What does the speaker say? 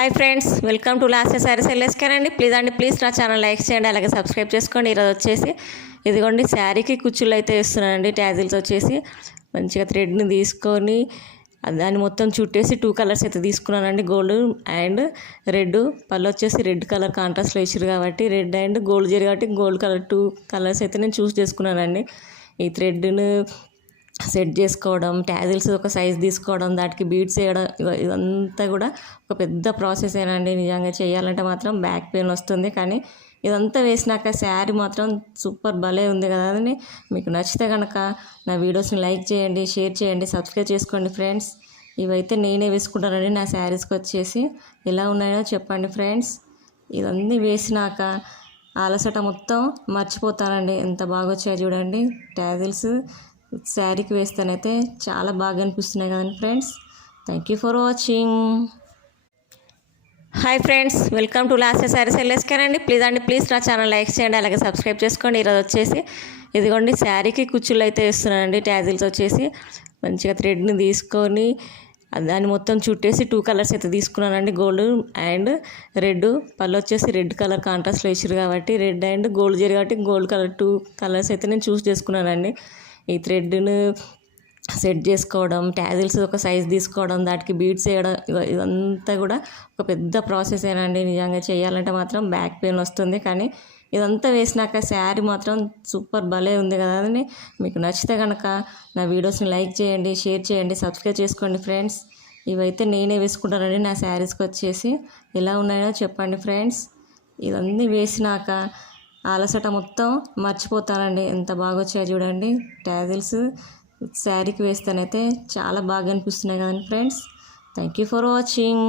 Hi friends, welcome to last sarees ఎల్ఎస్కేర్ అండి. Please నా ఛానల్ లైక్ చేయండి, అలాగే సబ్స్క్రైబ్ చేసుకోండి. ఈరోజు వచ్చేసి ఇదిగోండి శారీకి కుచ్చుళ్ళు అయితే వేస్తున్నానండి. ట్యాజిల్స్ వచ్చేసి మంచిగా థ్రెడ్ని తీసుకొని దాన్ని మొత్తం చుట్టేసి 2 కలర్స్ అయితే తీసుకున్నానండి. Gold and red. పళ్ళు వచ్చేసి రెడ్ కలర్ కాంట్రాస్ట్లో వేసారు కాబట్టి రెడ్ అండ్ గోల్డ్ జరి కాబట్టి గోల్డ్ కలర్ 2 కలర్స్ అయితే నేను చూస్ చేసుకున్నానండి. ఈ థ్రెడ్ను సెట్ చేసుకోవడం, ట్యాజిల్స్ ఒక సైజ్ తీసుకోవడం, దానికి బీడ్స్ వేయడం, ఇదంతా కూడా ఒక పెద్ద ప్రాసెస్ ఏనండి. నిజంగా చేయాలంటే మాత్రం బ్యాక్ పెయిన్ వస్తుంది. కానీ ఇదంతా వేసినాక శారీ మాత్రం సూపర్ భలే ఉంది కదా. అని మీకు నచ్చితే కనుక నా వీడియోస్ని లైక్ చేయండి, షేర్ చేయండి, సబ్స్క్రైబ్ చేసుకోండి ఫ్రెండ్స్. ఇవైతే నేనే వేసుకుంటానండి నా శారీస్కి వచ్చేసి. ఎలా ఉన్నాయో చెప్పండి ఫ్రెండ్స్. ఇవన్నీ వేసినాక అలసట మొత్తం మర్చిపోతానండి. ఎంత బాగా వచ్చాయో చూడండి. ట్యాజిల్స్ శారీకి వేస్తేనైతే చాలా బాగా అనిపిస్తున్నాయి కదండి friends. Thank you for watching. Hi friends, welcome to last sarees ఎల్ఎస్కేర్ అండి. ప్లీజ్ నా ఛానల్ లైక్ చేయండి, అలాగే సబ్స్క్రైబ్ చేసుకోండి. ఈరోజు వచ్చేసి ఇదిగోండి శారీకి కుచ్చుళ్ళు అయితే వేస్తున్నానండి. ట్యాజిల్స్ వచ్చేసి మంచిగా థ్రెడ్ని తీసుకొని దాన్ని మొత్తం చుట్టేసి 2 కలర్స్ అయితే తీసుకున్నానండి. Gold and red. పళ్ళు వచ్చేసి రెడ్ కలర్ కాంట్రాస్ట్లో వేసారు కాబట్టి రెడ్ అండ్ గోల్డ్ జరి కాబట్టి గోల్డ్ కలర్ 2 కలర్స్ అయితే నేను చూస్ చేసుకున్నానండి. ఈ థ్రెడ్ను సెట్ చేసుకోవడం, ట్యాజిల్స్ ఒక సైజ్ తీసుకోవడం, దానికి బీడ్స్ వేయడం, ఇదంతా కూడా ఒక పెద్ద ప్రాసెస్ ఏనండి. నిజంగా చేయాలంటే మాత్రం బ్యాక్ పెయిన్ వస్తుంది. కానీ ఇదంతా వేసినాక శారీ మాత్రం సూపర్ భలే ఉంది కదా. అని మీకు నచ్చితే కనుక నా వీడియోస్ని లైక్ చేయండి, షేర్ చేయండి, సబ్స్క్రైబ్ చేసుకోండి ఫ్రెండ్స్. ఇవైతే నేనే వేసుకుంటానండి నా శారీస్కి వచ్చేసి. ఎలా ఉన్నాయో చెప్పండి ఫ్రెండ్స్. ఇవన్నీ వేసినాక అలసట మొత్తం మర్చిపోతానండి. ఎంత బాగా వచ్చాయో చూడండి. ట్యాజిల్స్ శారీకి వేస్తేనైతే చాలా బాగా అనిపిస్తున్నాయి కదండి friends. Thank you for watching.